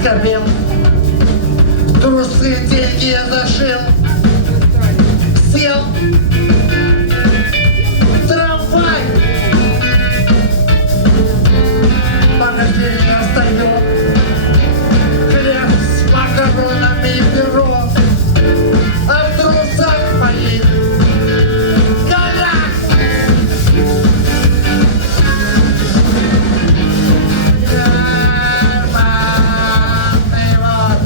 оскорбил. Трусы, деньги я зашил. Сел в трамвай. Похождение остает. Хлеб с макаронами и пирог. А в трусах моих коньяк. Карманный вор.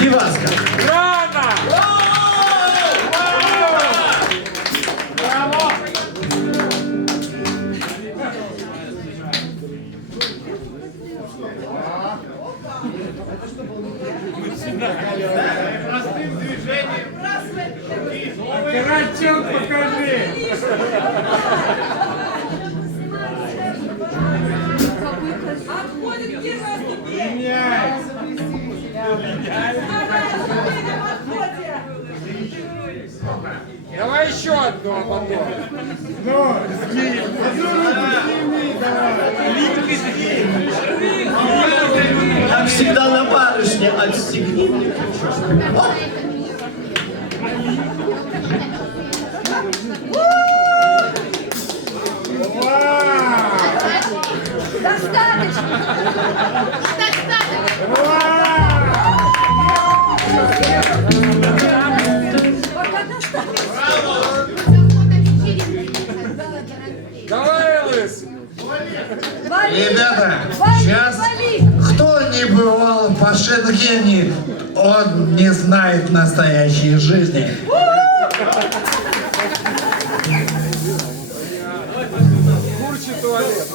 Деваска. Рано! Простым движением. Карачок покажи! Отходит первая ступень. Меняется! Давай еще одну, а потом. Ну, Как всегда на барышне отстегни. Достаточно. Давай, лысый. Ребята, сейчас кто не бывал в Шенгене, он не знает настоящей жизни. Курчи туалет.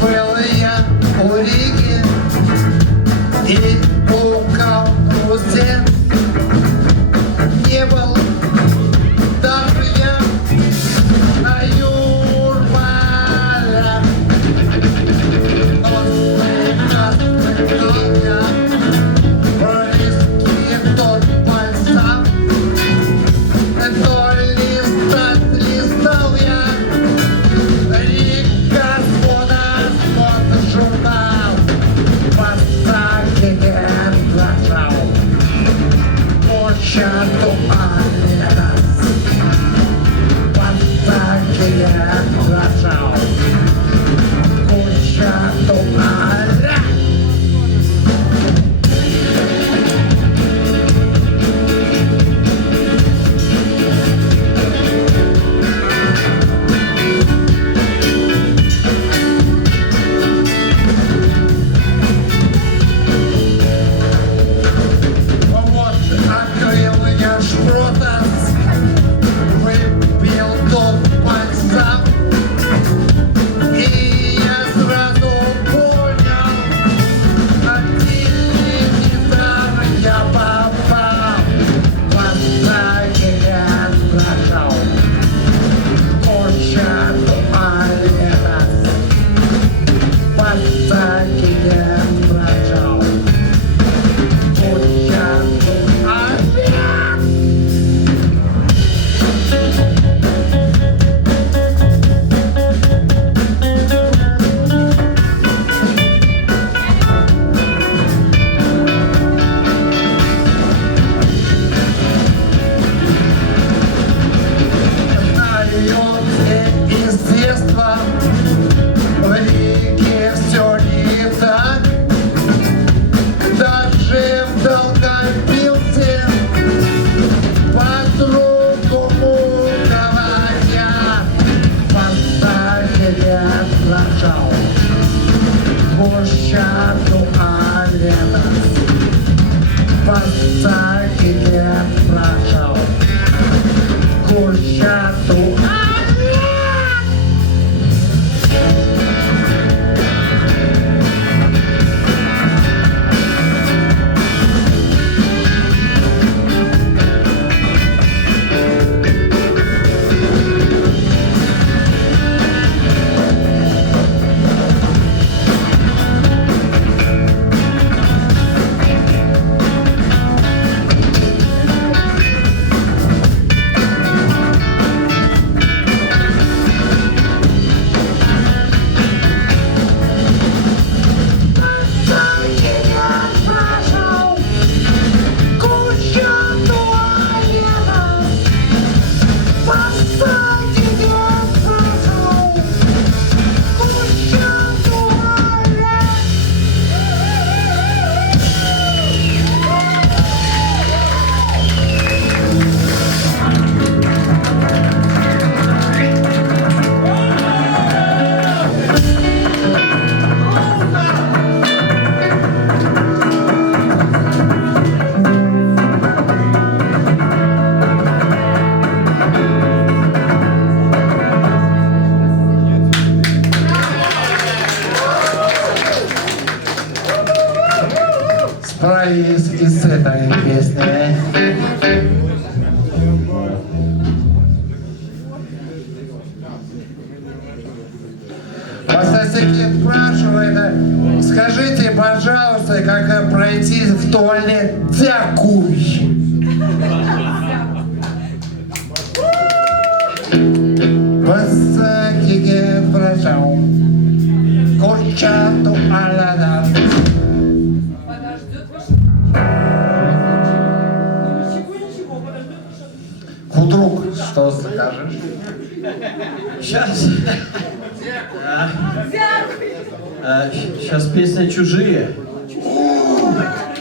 Был я у Риги и у Калузе. Не был даже я на Юрмале. Но сыграл я в риске тот бальзам. То листал я Рика журнал поставки зажал. Почту Алидас поставки зажал. Почту Алидас. Вот открыл я шпротас, выпил тот бальзам, и я сразу понял, на телевизор я попал. Глаза я зажал, почту Алидас. прошел Курчату. Справились и с этой песней. Пососики спрашивает, скажите, пожалуйста, как пройти в туалет Дякуй. Пососики спрашивают, Курчату алада. Худрук, что скажешь? Сейчас. Сейчас песня «Чужие».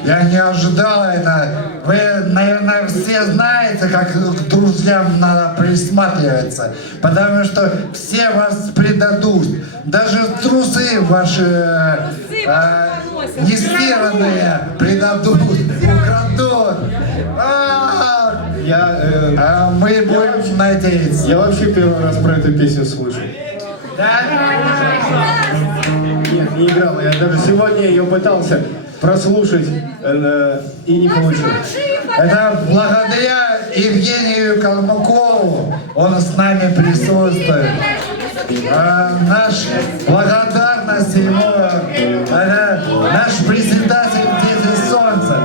Я не ожидал это. Вы, наверное, все знаете, как к друзьям надо присматриваться. Потому что все вас предадут. Даже трусы ваши нестиранные предадут, украдут. Мы будем надеяться. Я вообще первый раз про эту песню слышу. Да? Нет, не играл. Я даже сегодня ее пытался прослушать и не получилось. Это благодаря Евгению Калмыкову. Он с нами присутствует. Наш благодарность ему, это наш председатель Дети Солнца.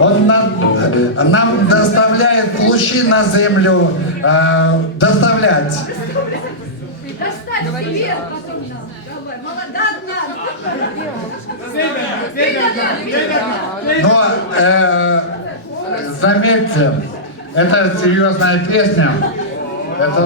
Он нам доставляет лучи на землю, доставлять. Достать себе потом нам. Давай, молода Но заметьте, это серьезная песня. Это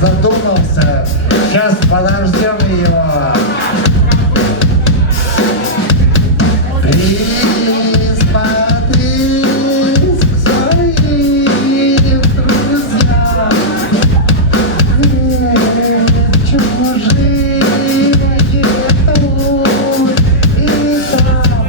задумался. Сейчас подождем его. Присмотрись к своим друзьям. Ведь чужие тут и там.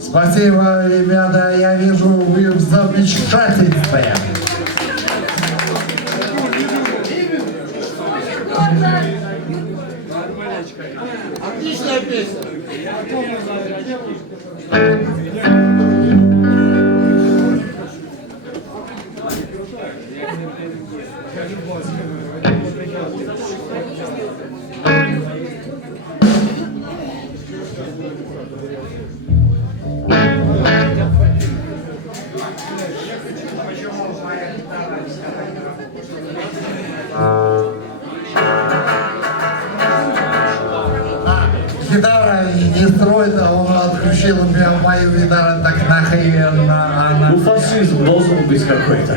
Спасибо, ребята, я вижу, вы в замешательстве. Отличная песня. Гитара не строит, а он отключил у меня мою гитару так нахрен. Ну фашизм должен быть какой-то.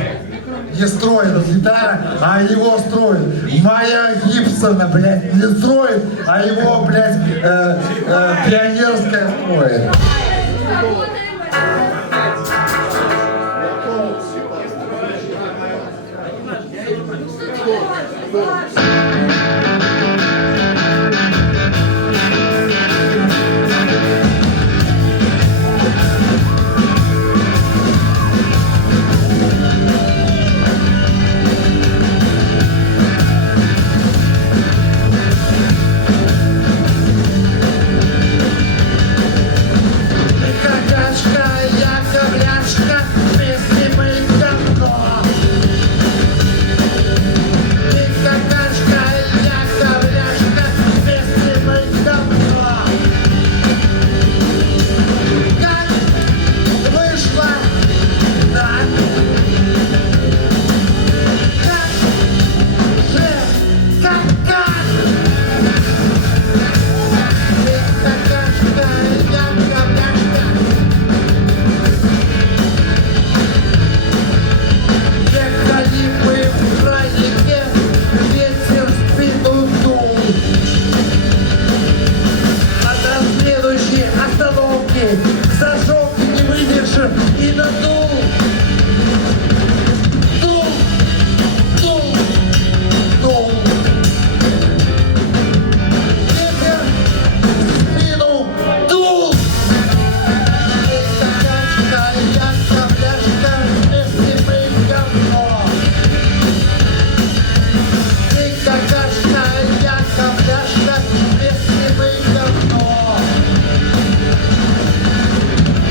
Не строит гитара, а его строит. Моя Гибсона, блядь, не строит, а его, блядь, пионерская строит. Какашка, я ковляшка, вместе мы говно. Ты какашка, я ковляшка, вместе мы говно. Как вышло, так. Как же, как. Ты какашка, я ковляшка. Ехали мы в празднике, ветер в спину дул. А на следующей остановке зажег, не выдержав и надул. Дул, дул, дул. Ветер в спину дул. Ты какашка, я ковляшка, вместе мы говно. Ты какашка, я ковляшка, вместе мы говно.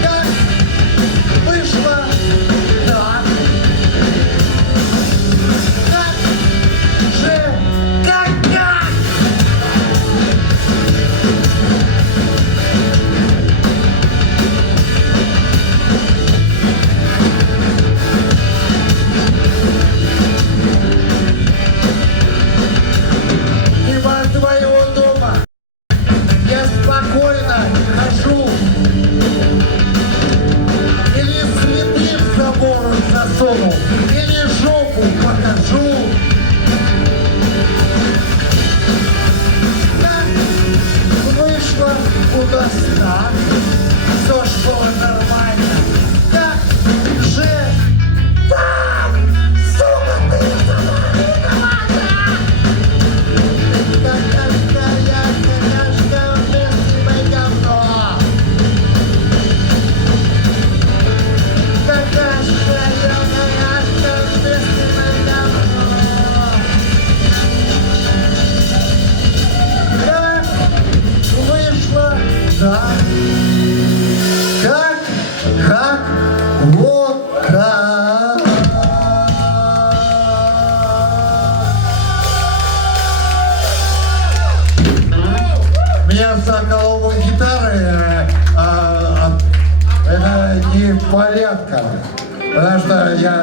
Как вышло, так. Как же, как. Мимо твоего дома я спокойно хожу. Или цветы в забор засуну, или жопу покажу. Так вышло у нас так, все шло нормально. Как же так, сука, ты виновата! Какашка, я какашка, вместе мы говно. Какашка, я какашка, вместе мы говно. Как вышло, да. Как, вот так. Меня заколола гитары, это не порядка, потому что я...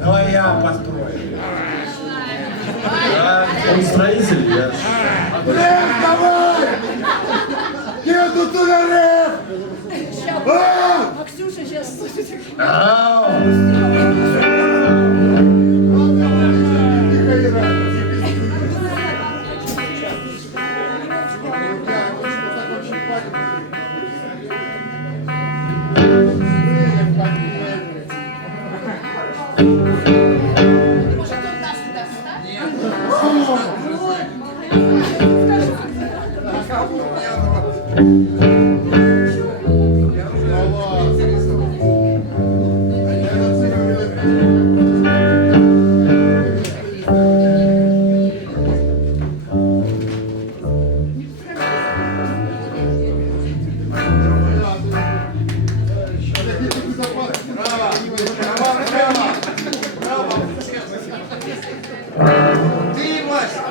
Давай я построю. Он строитель, я. Рэп, давай! Еду туда рэп! А Ксюша сейчас... Ау! Может, он нас даст, да? Ты, Вася!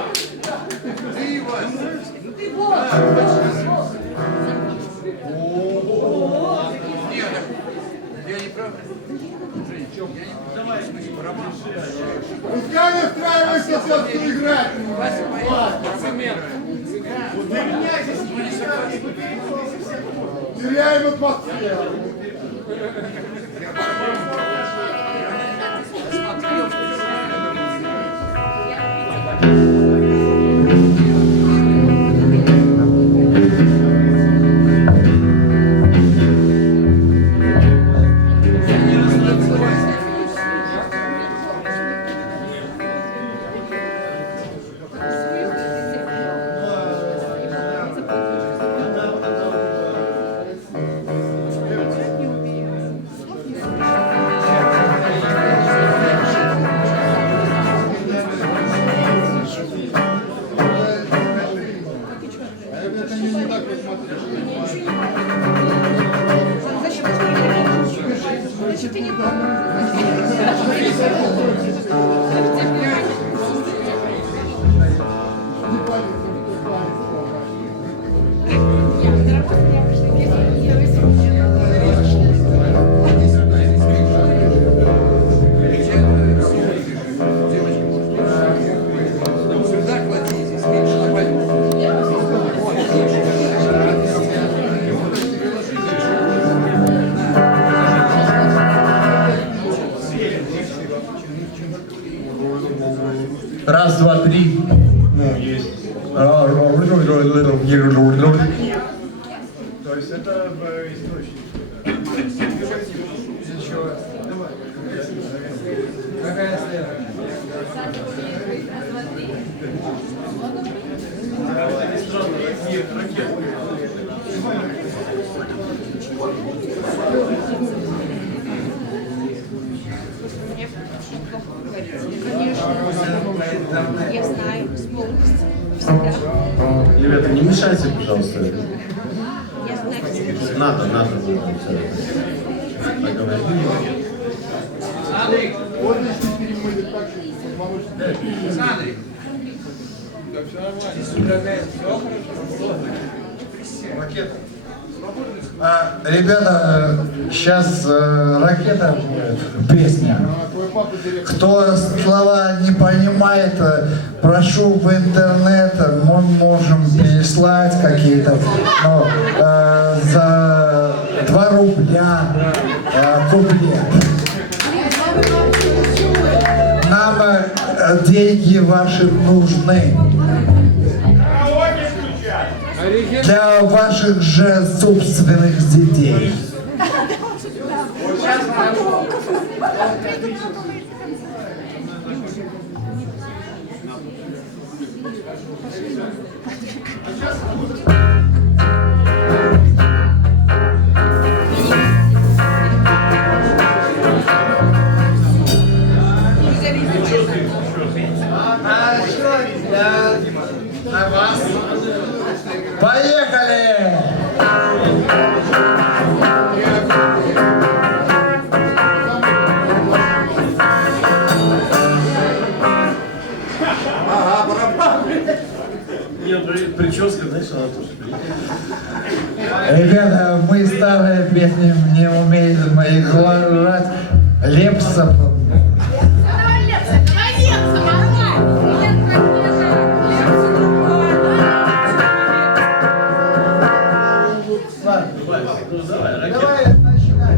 Ты, Вася! Ты вот. Я не прав. Пускай не устраивайся, все играть. Теряем атмосферу. Это не так посмотришь. Значит, ты не Сюда клади, здесь меньше нападет. Раз, два, три. Ну, есть. То есть это источник. Какая следует? Я знаю, с молодости. Всегда. Ребята, не мешайте, пожалуйста. Я знаю. Надо. Вот если перемыли так, что молочный. Сандрик, Ребята, сейчас ракета будет, песня. Твой папа директор. Кто слова не понимает, прошу в интернет, мы можем переслать какие-то, ну, за 2 рубля куплет. Нам деньги ваши нужны. Для ваших же собственных детей. Поехали! Нет, прическа, знаешь, она тоже. Ребята, мы старые песни не умеем играть. Лепса. Давай, Лепса, давай! Нет, конечно. давай, ракета. Давай, начинай.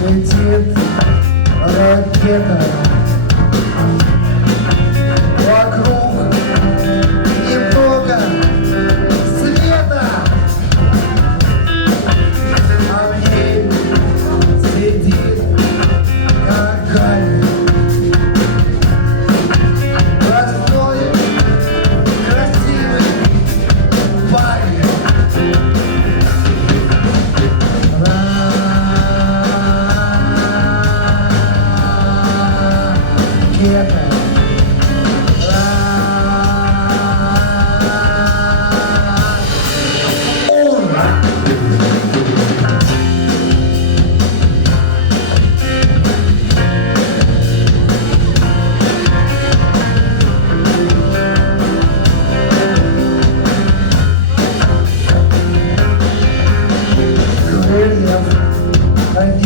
Летит, летит ракета. Вокруг немного света, а в ней сидит какая простой, красивый парень. Ракета. Ура! Крыльев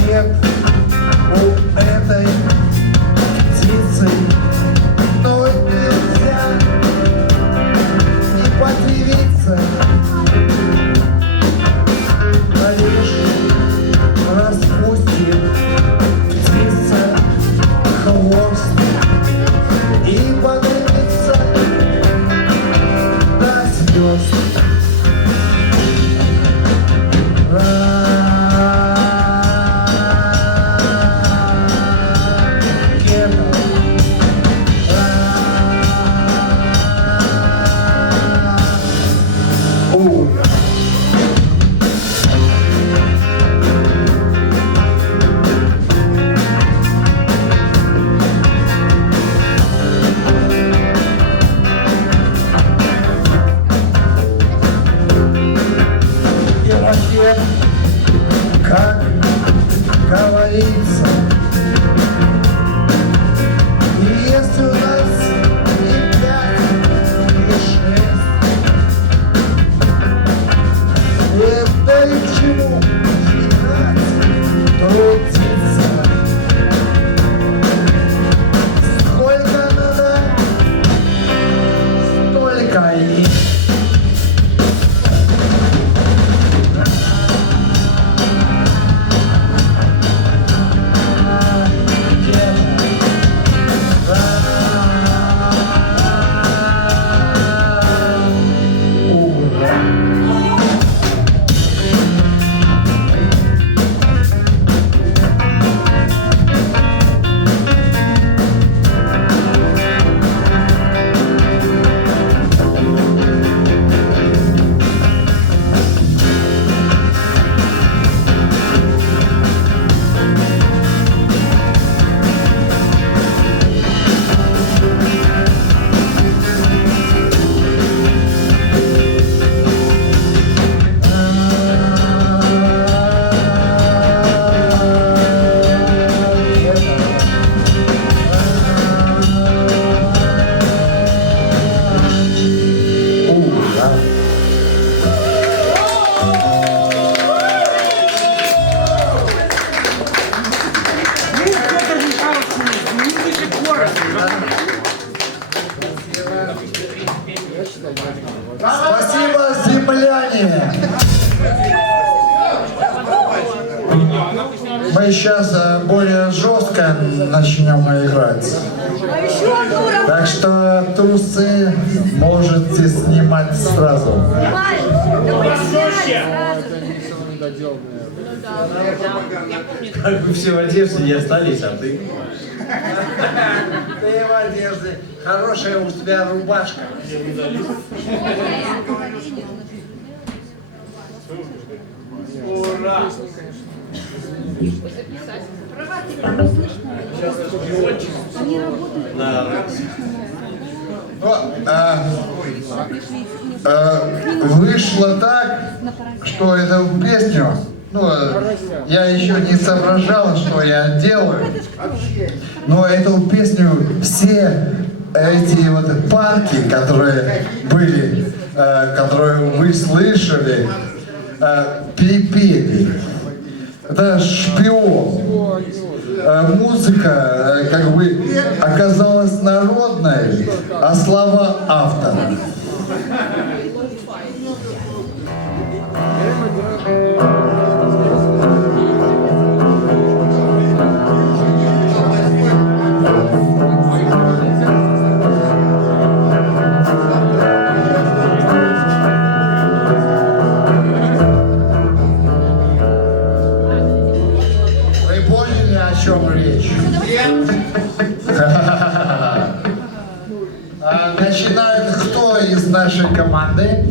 нет у этой птицы, но нельзя не подивиться, а лишь распустит птица хвост и поднимется до звезд. И ракет, как говорится, есть у нас и 5, и 6. Это и к чему ждать, трудиться? Сколько надо, столько и Спасибо, земляне! Мы сейчас более жестко начнем играть. Так что трусы можете снимать сразу. Как бы все в одежде не остались, а ты? Ты в одежде. Хорошая у тебя рубашка. Ура! Ну, вышло так, что эту песню, я еще не соображал, что я делаю, но эту песню все эти вот панки, которые были, которые вы слышали, перепели. Это шпион. Музыка как бы оказалась народной, а слова автора. Вы поняли, о чем речь? Начинает кто из нашей команды?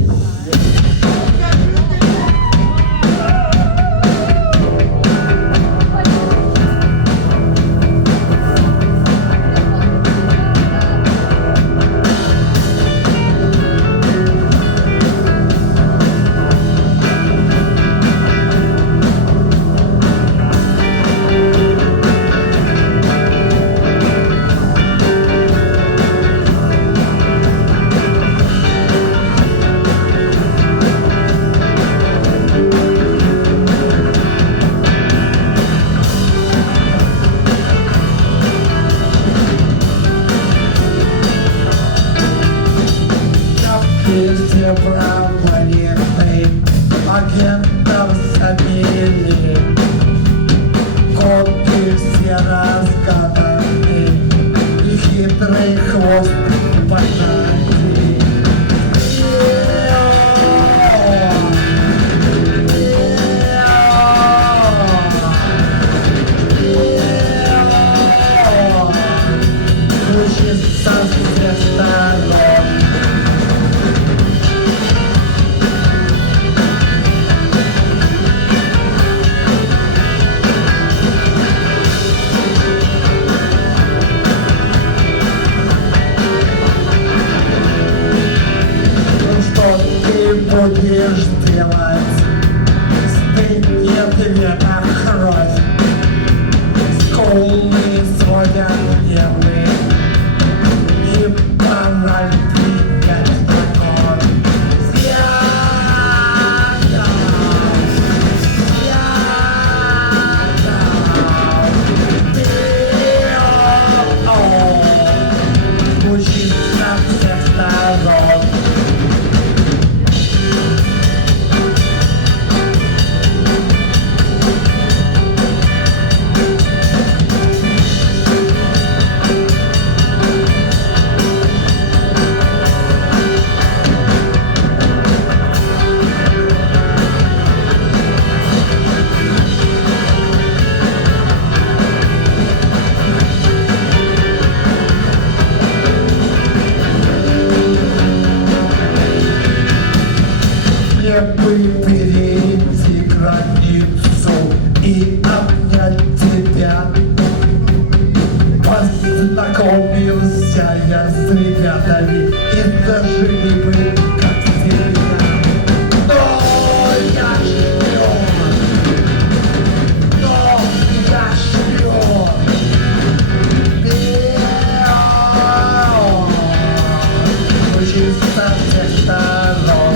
Все правоверный, агентов забили, коты все разгаданы, и хитрый хвост пожали. Учится со всех сторон. Будешь делать, стынет века кровь, скулы сводят нервы, и пора двигать вагон. Свято, свято, звучит со всех сторон. Бы перейти границу и обнять тебя. Познакомился я с ребятами и дожили бы как семья. Но я шпион, но я шпион. Звучит со всех сторон.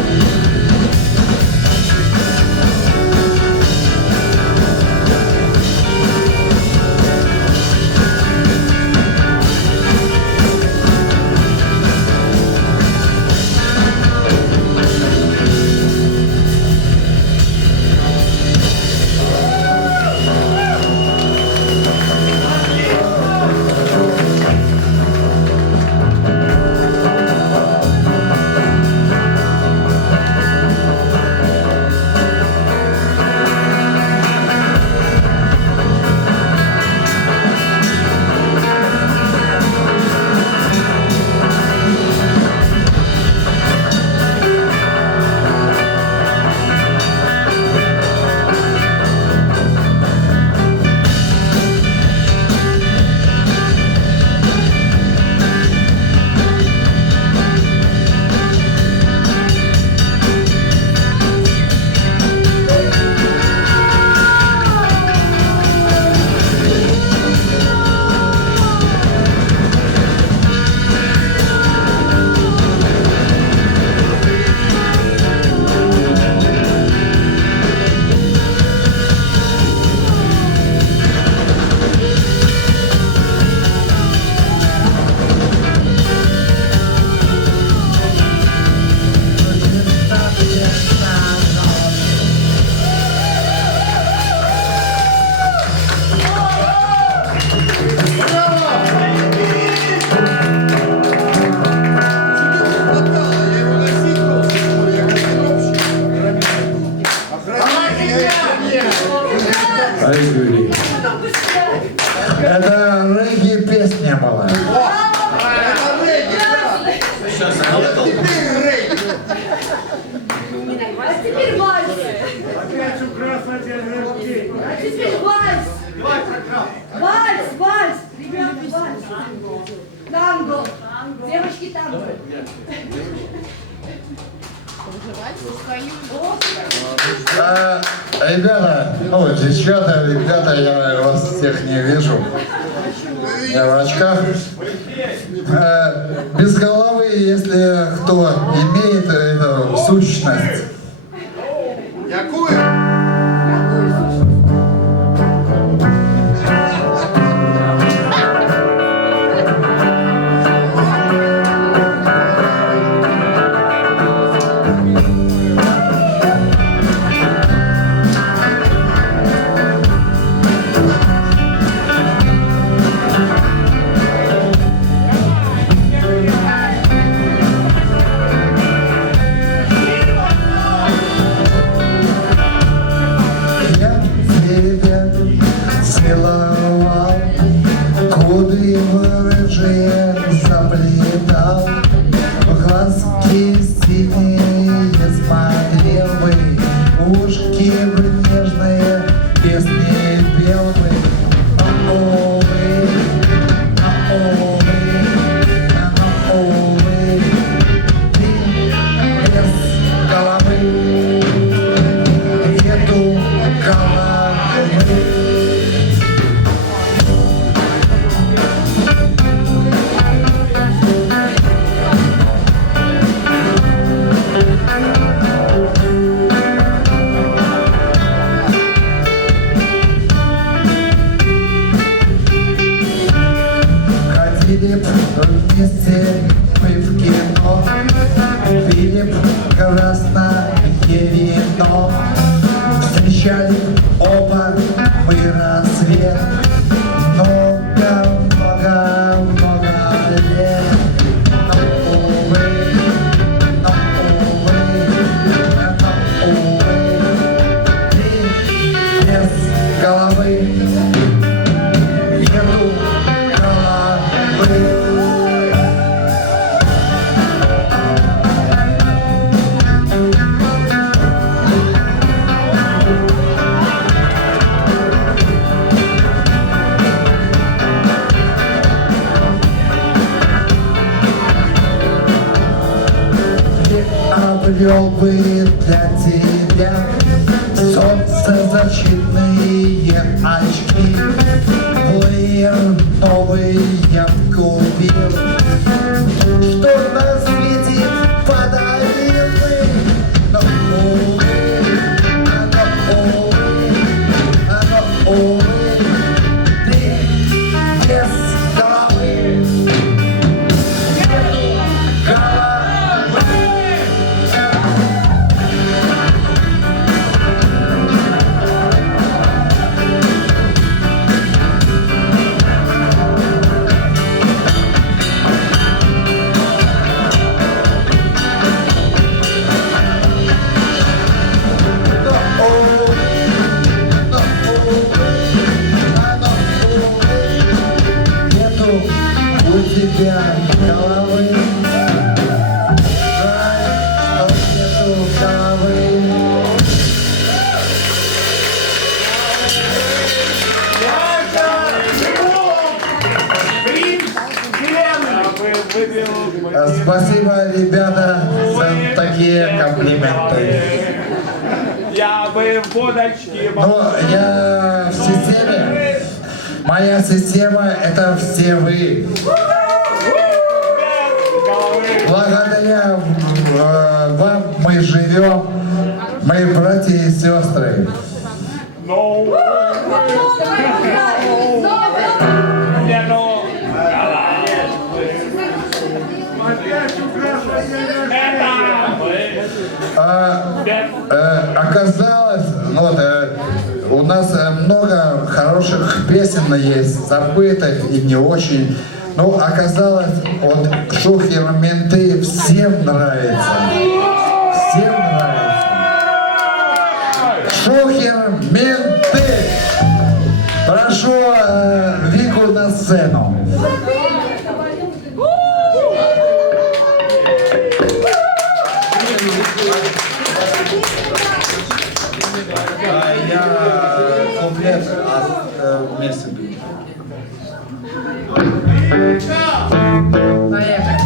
Вальс, вальс, ребята, вальс. Танго. Девочки, танго. Ребята, ну, ребята, я вас всех не вижу. Я в очках. Без головы, если кто имеет эту сущность. Якую? Я тебя целовал, куды рыжие заплетал, в глазки синие смотрел бы, ушки бы нежные, песни пел бы. Но, увы, ты без головы. Нету головы. Ходили б вместе мы в кино, пили б красное вино, встречали оба мы рассвет. Много лет. Но, увы, ты без головы. Нету головы. Обрел бы для тебя солнцезащитные очки, плеер новый я купил, что на свете подарил бы. Но, увы, ты без головы. Нету головы. Нету у тебя головы. Жаль, что нету головы. Спасибо, ребята, за такие комплименты. Я бы водочки. Но я в системе. Моя система — это все вы. Благодаря вам мы живем, мои братья и сестры. Оказалось, ну, вот, у нас много хороших песен есть, забытых и не очень. Ну, оказалось, вот Шухер менты всем нравится. Всем нравится. Шухер менты. Прошу Вику на сцену. Я куплет, а вполне себе. Поехали.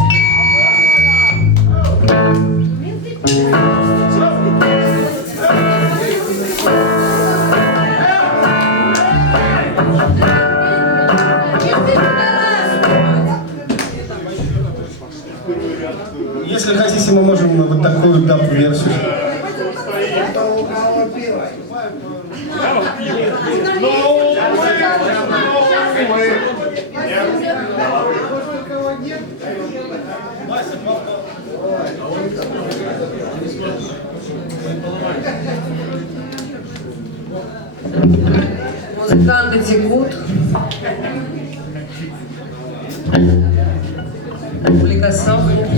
Если хотите, мы можем вот такую даб-версию. Музыканты текут. Публика сохнет.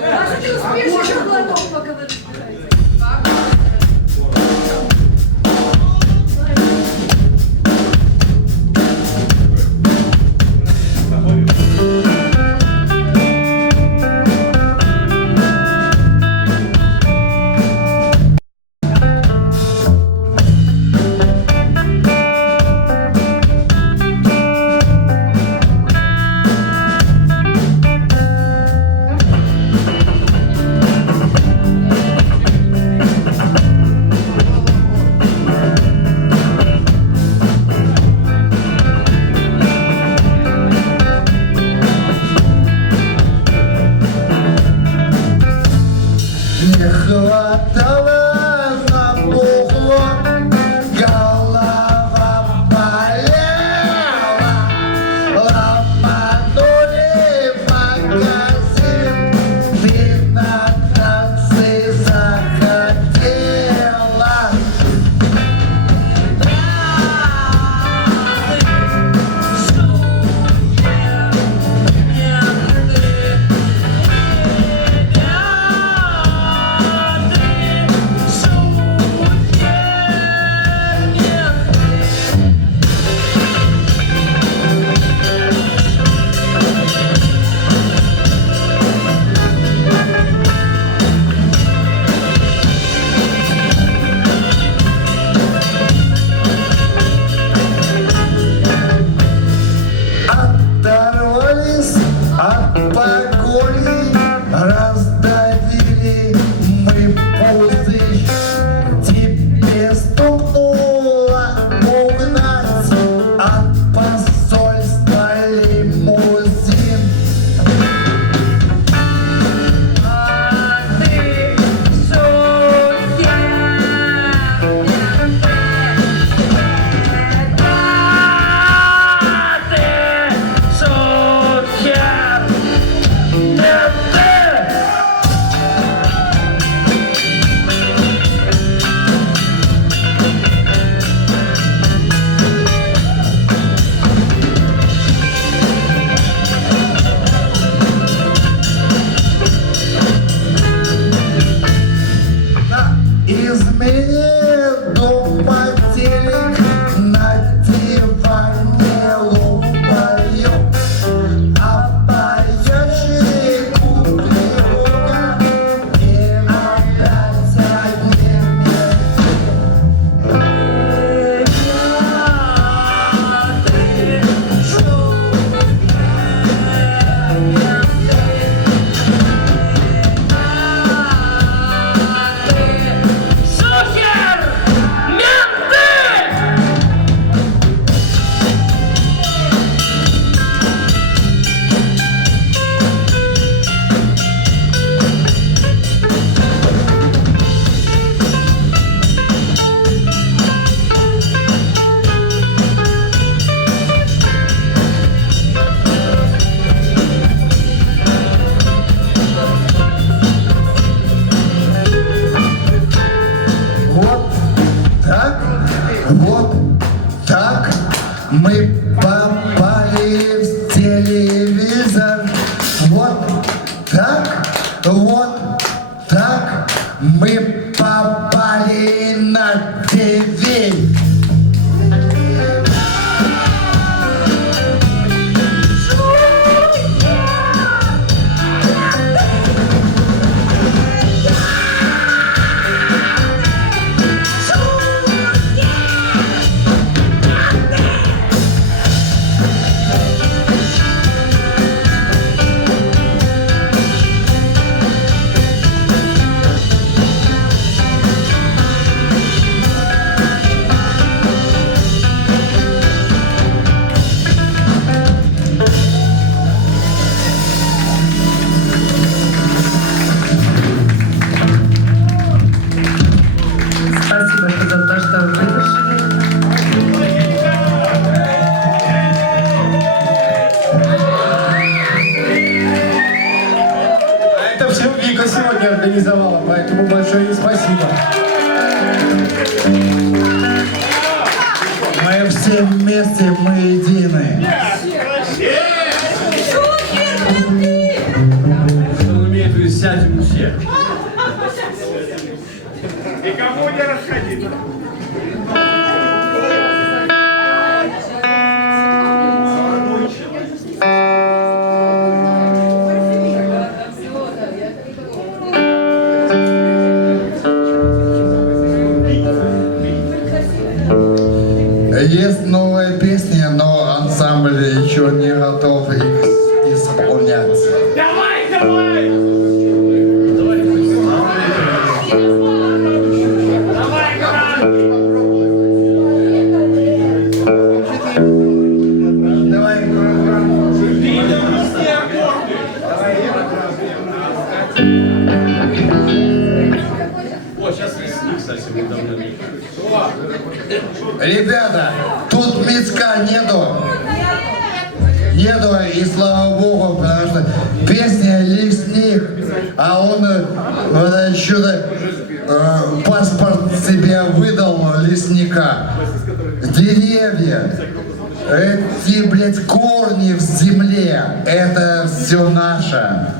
Маша, ты успеешь еще глоток поговорить? Не хватало набухло, голова болела, ломанули магазин, ты на танцы захотела. Мы попали на ТВ. Спасибо за то, что вы выдержали. А это все Вика сегодня организовала, поэтому большое ей спасибо. Мы все вместе, мы едины. Он имеет в виду, сядем все. Никому не расходиться. Есть новые песни, но ансамбль еще не готов их исполнять. Давай, давай! Давай. О, сейчас лесник, кстати, мы давно не... Ребята, тут миска нету. Нету, и слава богу, потому что песня «Лесник», а он вот что-то паспорт себе выдал лесника. Деревья, эти, блядь, корни в земле, это все наше.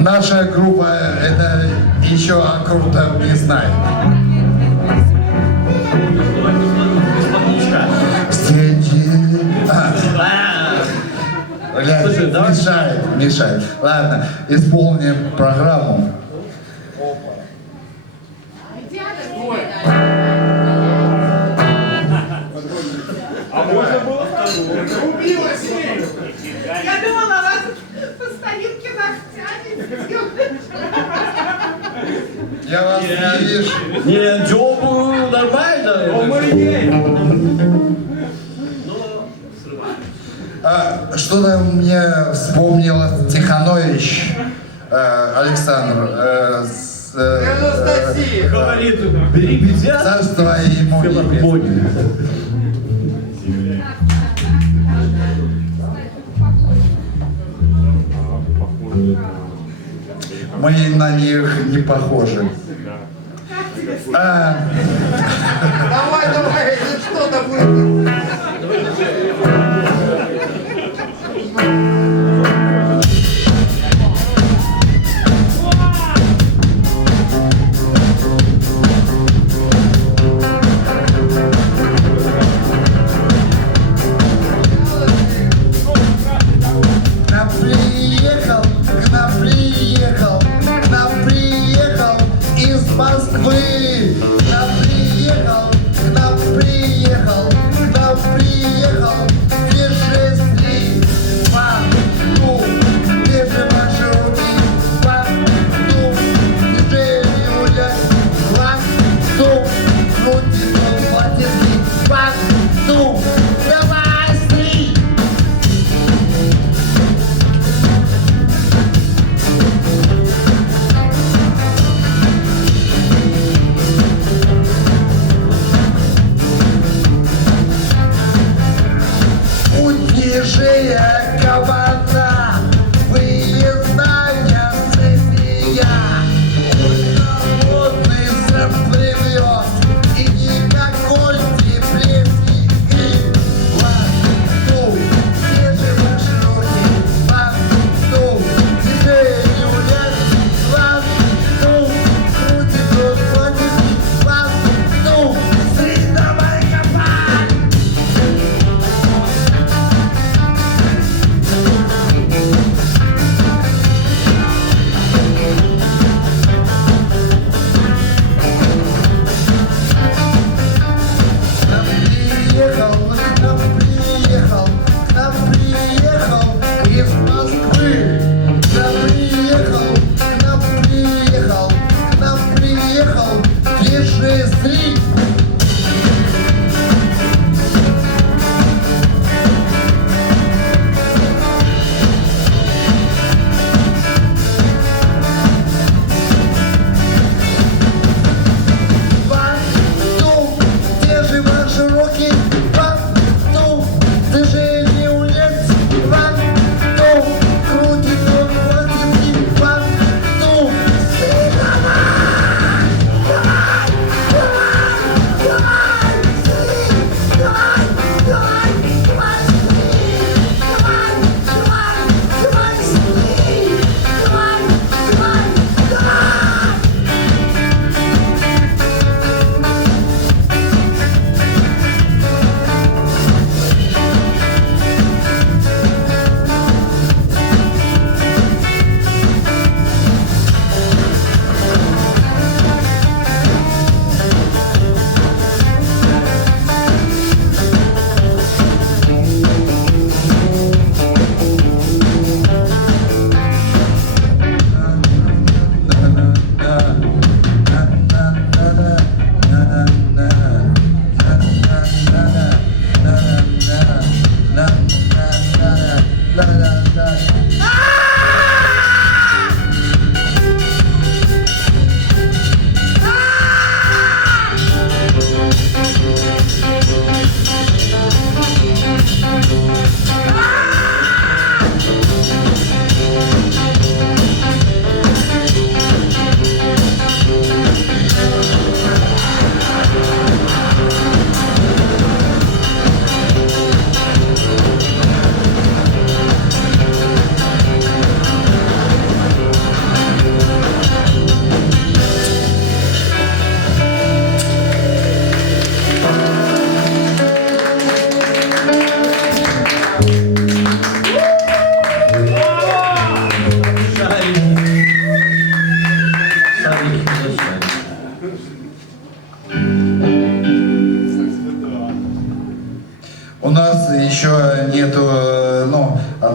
Наша группа это еще о крутом не знает. Все Блядь, Слушай, давай- мешает. Ладно, исполним программу. Я думала, вас по старинке ногтями. Я вас не вижу. Не, Джобу нормально. Что-то мне вспомнило Тиханович Александр. Говорит, бери бюджет. Царство ему небесное. Мы на них не похожи. Давай, давай, что-то будет. К нам приехал из Москвы. К нам приехал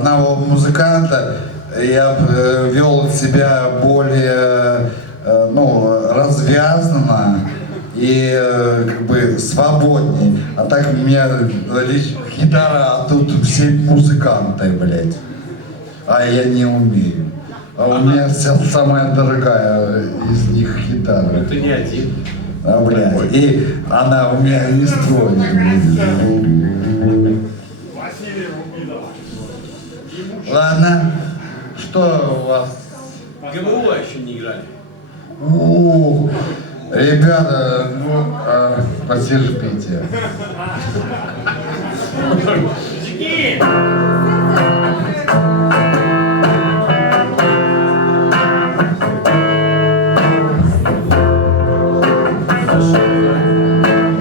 одного музыканта я вел себя более развязанно и как бы свободней. А так у меня лишь гитара, а тут все музыканты, блядь. А я не умею. А у меня самая дорогая из них гитара. Ты не один. А, блядь. И она у меня не строит. Ладно. Что у вас? ГМО еще не играли. Ребята, потерпите.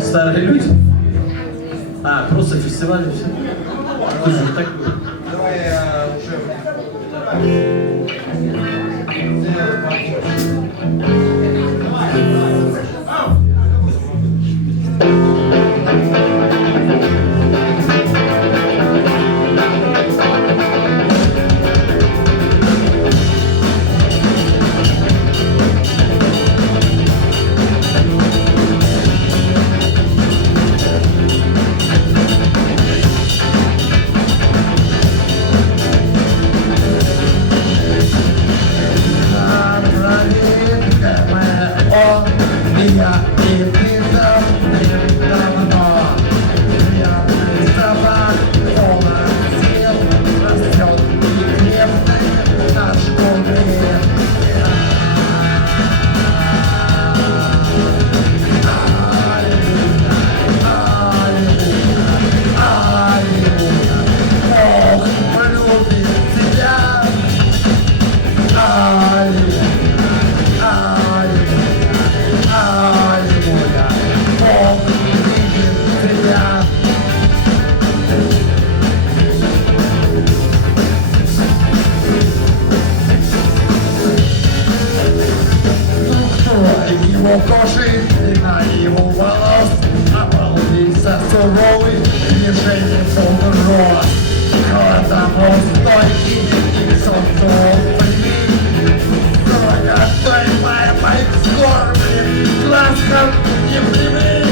Старые люди? А, просто фестиваль и все. Слушай, так... Его кожи, длина его волос, обалдится суровый, движение полный рост. Холодом он стойкий, и солнцу он прямит. Золотой моих скорбли, глазком не прямит.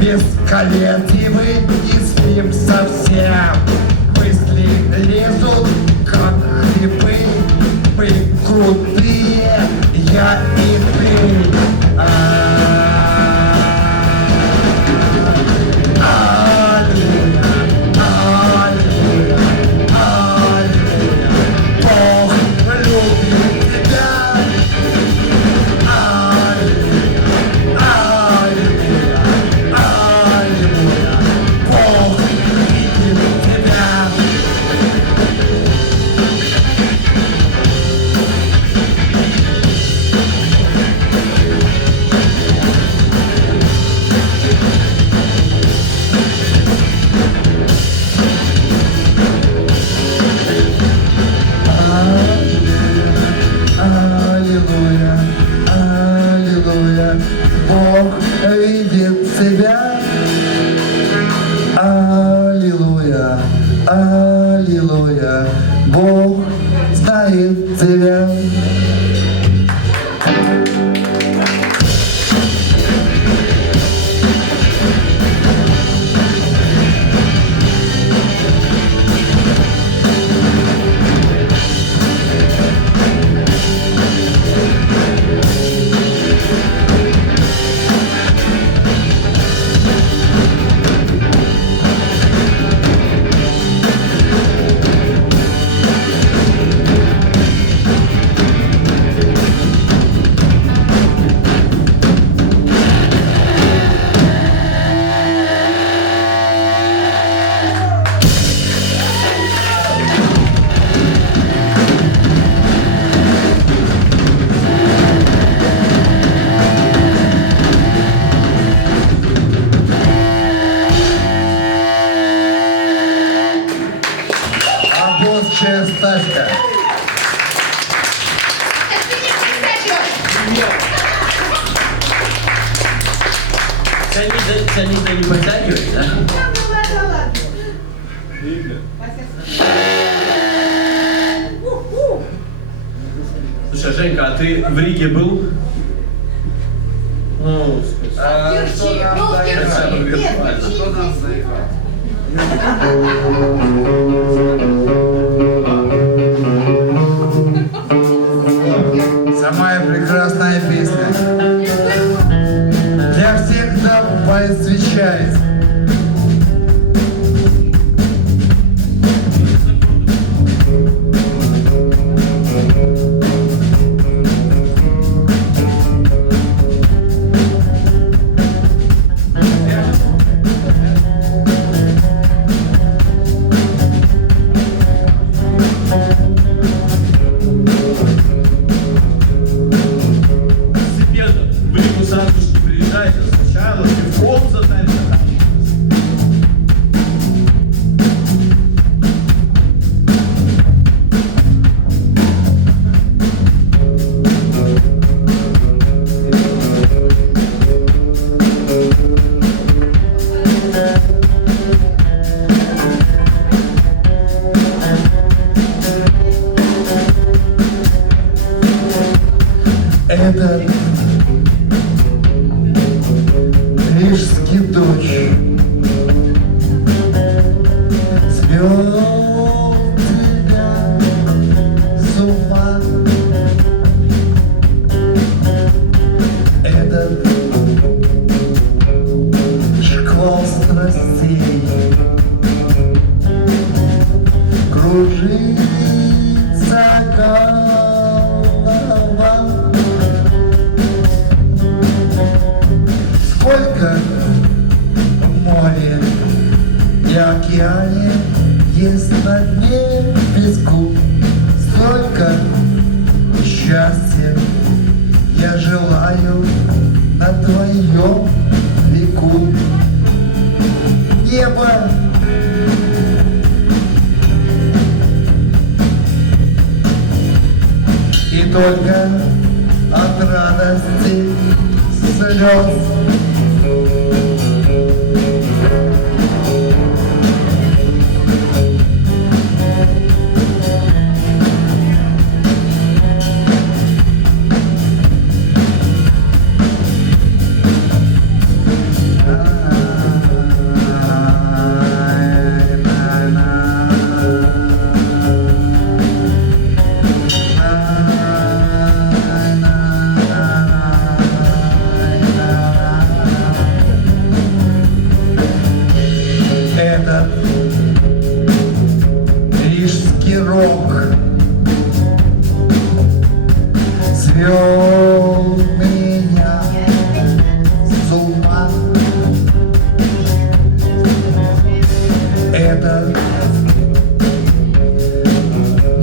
Без колет и мы не спим совсем. Мысли лезут, как грибы. Мы крутые, я и ты. Бог любит тебя. Бог видит тебя. Аллилуйя, аллилуйя, Бог видит тебя. Аллилуйя, аллилуйя, Бог знает тебя. Следующая Стаська. Цианида не подтягивает, да? Слушай, Женька, а ты в Риге был? Ну, Керчи, был в Керчи. Нет, Керчи. Самая прекрасная песня. Для всех дам посвящается. велосипедом в Ригу сразу же не приезжайте, сначала пивком задать. Это рижский дождь свел тебя с ума. Этот шквал страстей кружится голова. Сколько в море и океане есть на дне песку, столько счастья я желаю на твоем веку. Небо и только от радости слез. Этот рижский рок свел меня с ума. Это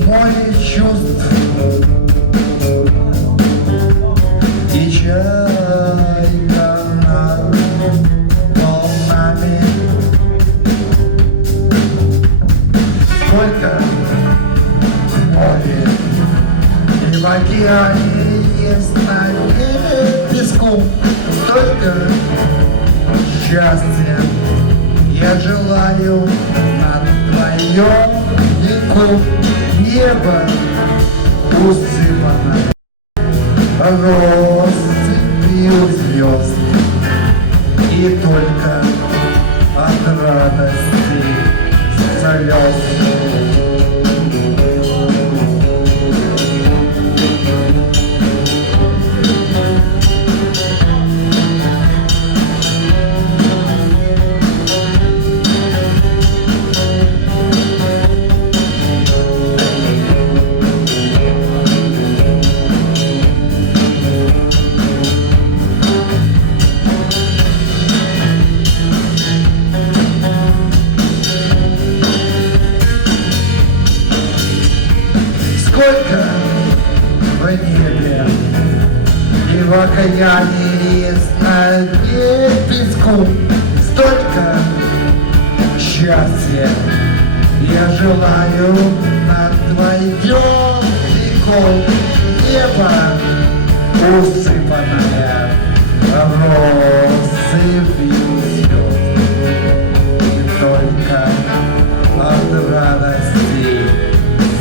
море чувств и чайка над волнами. Сколько в море и в океане есть на дне песку, столько счастья я желаю на твоем веку. Небо усыпано россыпью звезд, и только от радости слез. Сколько в небе и в океане есть на дне песку, столько счастья Я желаю над твоем веком небо, усыпанное россыпью звезд. И только от радости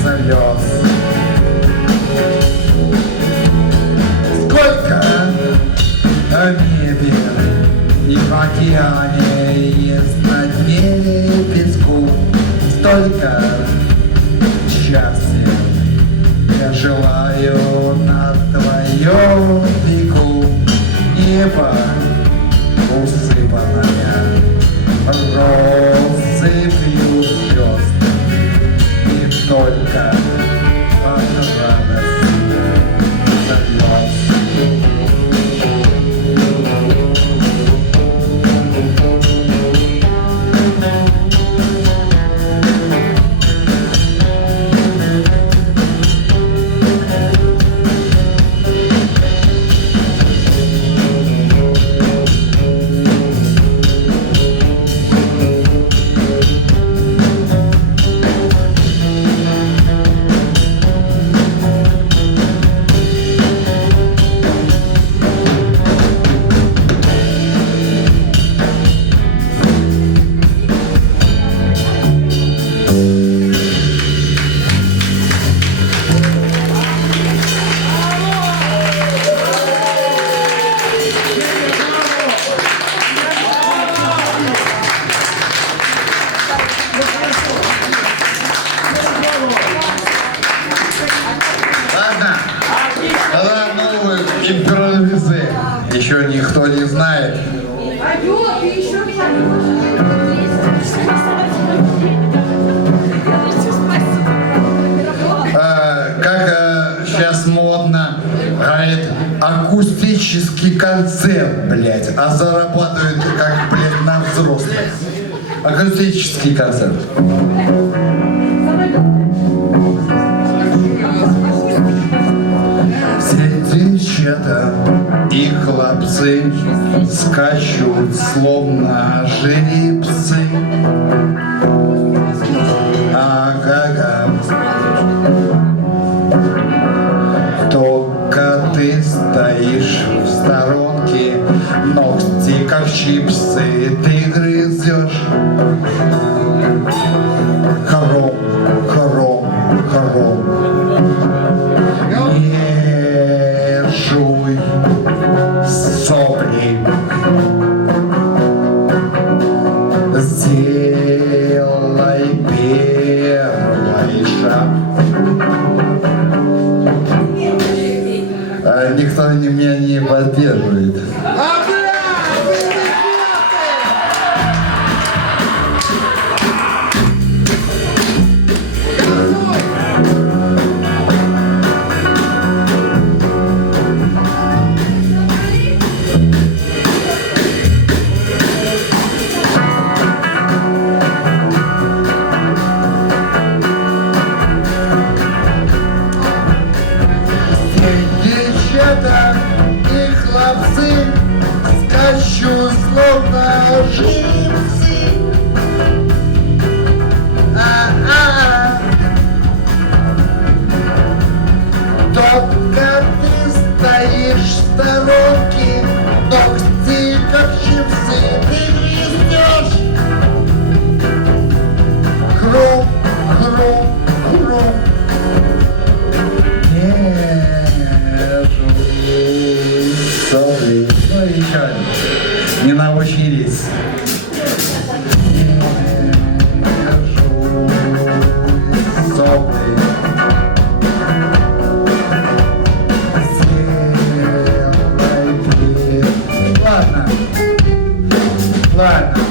слез. Сколько в небе и в океане есть на дне песку, столько счастья я желаю на твоем веку. Небо усыпанное россыпью звезд, и только от радости слез. Ладно, тогда новые импровизы. Еще никто не знает. Алло, ты еще меня не можешь. Как сейчас модно, говорит, акустический концерт, блядь, а зарабатывают как, блядь, на взрослых. Акустический концерт. Все девчата и хлопцы скачут, словно жеребцы. Ага-га. Только ты стоишь в сторонке, ногти как чипсы ты грызешь. Хором, хором, хором. Не жуй сопли. Сделай первый шаг. Никто меня не поддерживает. Девчата и хлопцы скачут, словно живцы. А-а-а. Только ты стоишь в сторонке, ногти как чипсы ты грызнешь. Хрум, хрум, хрум. Sorry. Ну еще не научились.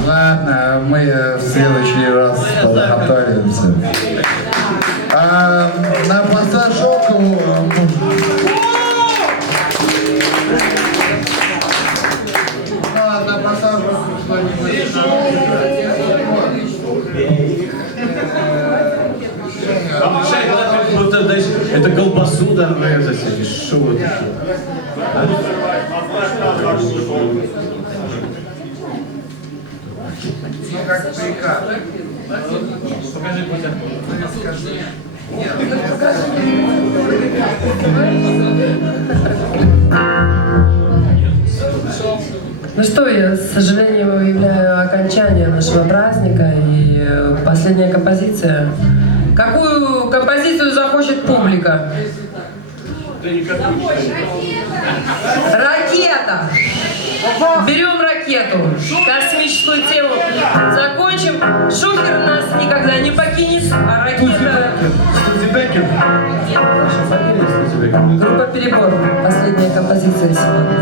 Ладно, мы в следующий раз подготовимся. А на пассажирку Это колбасу там резать или что это? как приказ. Покажи, Кузя. Ну что, я, с сожалением, объявляю окончание нашего праздника. И последняя композиция. Какую композицию захочет публика? Ракета! Берем ракету, космическую тему. Закончим. Шухер нас никогда не покинет, а ракета... Студебекер. Ваша фамилия Студебекер. Группа «Перебор». Последняя композиция сегодня.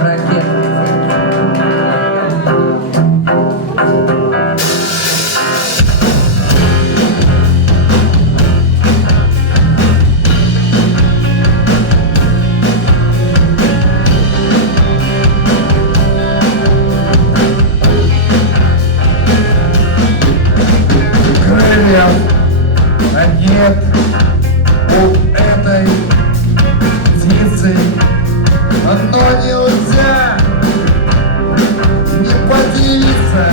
Ракета. Крыльев нет у этой птицы, но нельзя не поделиться,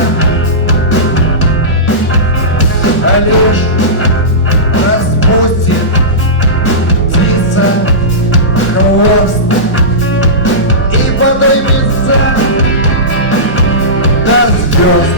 а лишь распустит птица хвост и поднимется до звезд.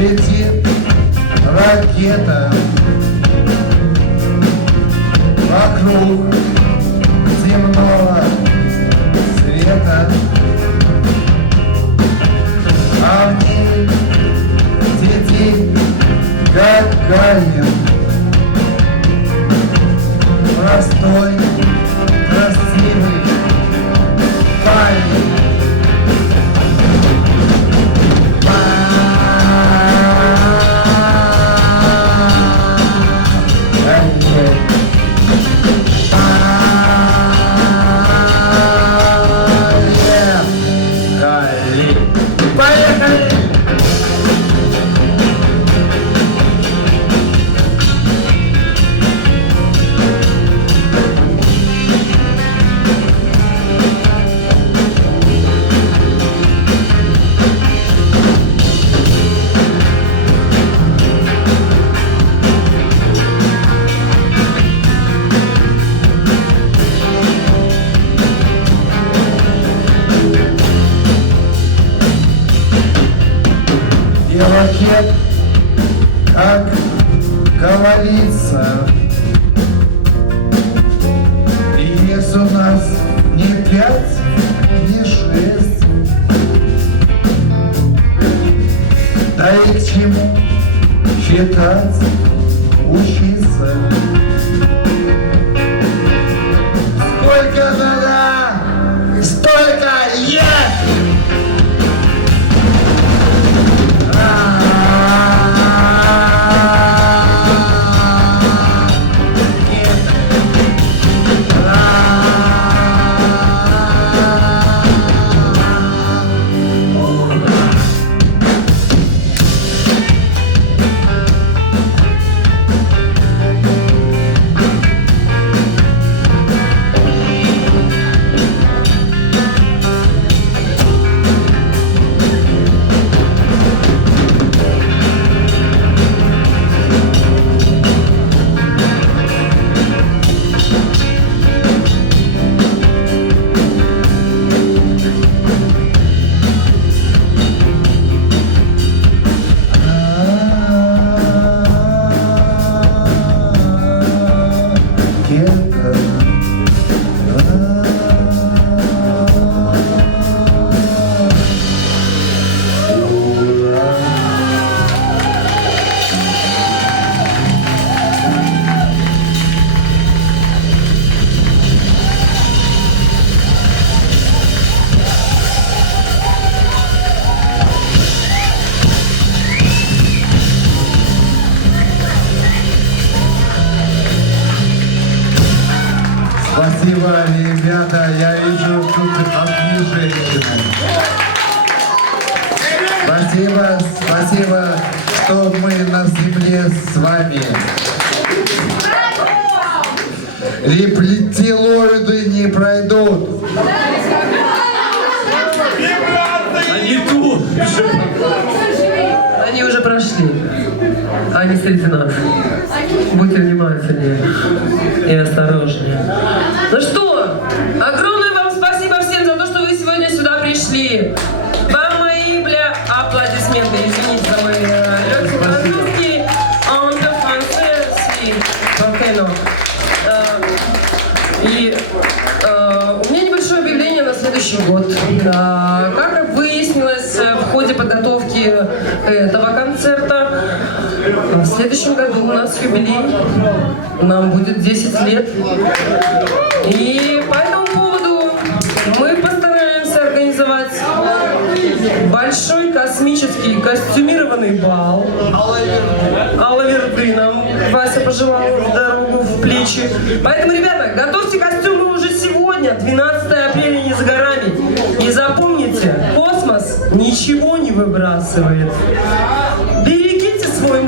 Летит ракета вокруг земного света, а в ней сидит Гагарин, простой, красивый парень. Поехали! И ракет, как говорится, есть у нас не 5, не 6. Да и к чему считать, учиться? Сколько надо, столько есть! ребята. Я вижу, тут одни женщины. Спасибо, что мы на земле с вами. Рептилоиды не пройдут. Они тут. Они уже прошли. Они среди нас. Будьте внимательнее и осторожнее. Ну что, огромное вам спасибо всем за то, что вы сегодня сюда пришли. Вам мои, аплодисменты. Извините за мои легкие французские. En de français, si. Ok, no. И у меня небольшое объявление на следующий год. Как выяснилось в ходе подготовки этого концерта, в следующем году у нас юбилей. Нам будет 10 лет. И по этому поводу мы постараемся организовать большой космический костюмированный бал. Алла Верды нам Вася пожелал дорогу в плечи. Поэтому, ребята, готовьте костюмы уже сегодня, 12 апреля не за горами. И запомните, космос ничего не выбрасывает. Берегите свой